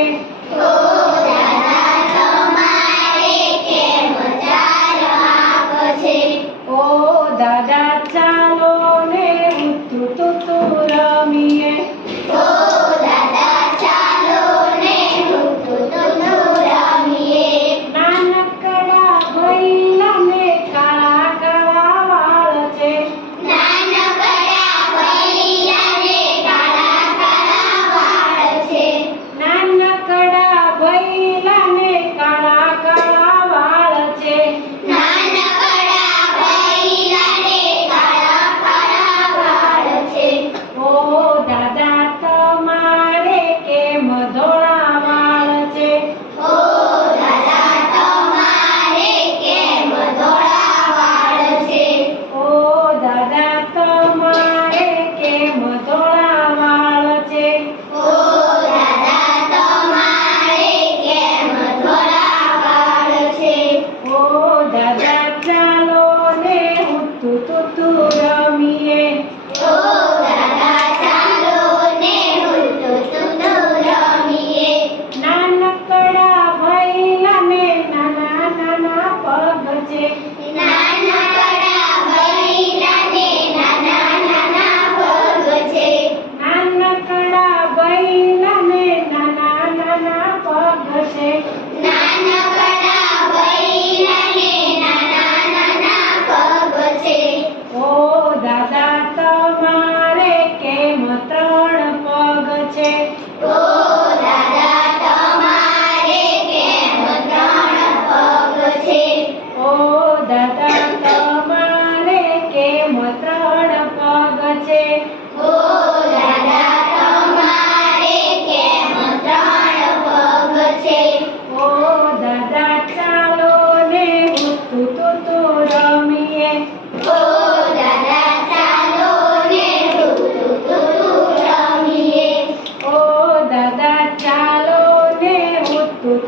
ઓ દાદા તમારે કેમ ચાર આંખ છે? ઓ દાદા ચાલો ને તુતુ રમીએ. ઓ દાદા ચાલો ને તુતુ રમીએ. નાનકડા ભૈલાને કાળા કાળા વાળ છે. નાનકડા ભૈલાને કાળા કાળા વાળ છે. નાનકડા ભૈલાને કાળા કાળા વાળ છે. નાનકડા ભૈલાને કાળા કાળા વાળ છે. ઓ દાદા તમારે કેમ ધોળા વાળ છે? ઓ દાદા તમારે કેમ ધોળા વાળ છે? ઓ દાદા તમારે કેમ ધોળા વાળ છે? ઓ દાદા તમારે કેમ ધોળા વાળ છે? ઓ દાદા ચાલો ને તુતુ રમીએ. ઓ દાદા ચાલો ને તુતુ રમીએ. નાનકડા ભૈલાને નાના નાના પગ છે. નાનકડા ભૈલાને નાના નાના પગ છે. નાનકડા ભૈલાને નાના નાના પગ છે. નાનકડા ભૈલાને નાના નાના પગ છે. ઓ દાદા તમારે કેમ ત્રણ પગ છે? ઓ દાદા તમારે કેમ ત્રણ પગ છે? ઓ દાદા તમારે કેમ ત્રણ પગ છે? ઓ દાદા તમારે કેમ ત્રણ પગ છે? ઓ દાદા ચાલો ને તુતુ રમીએ. ઓ દાદા ચાલો ને તુતુ રમીએ. ઓ દાદા ચાલો ને તુતુ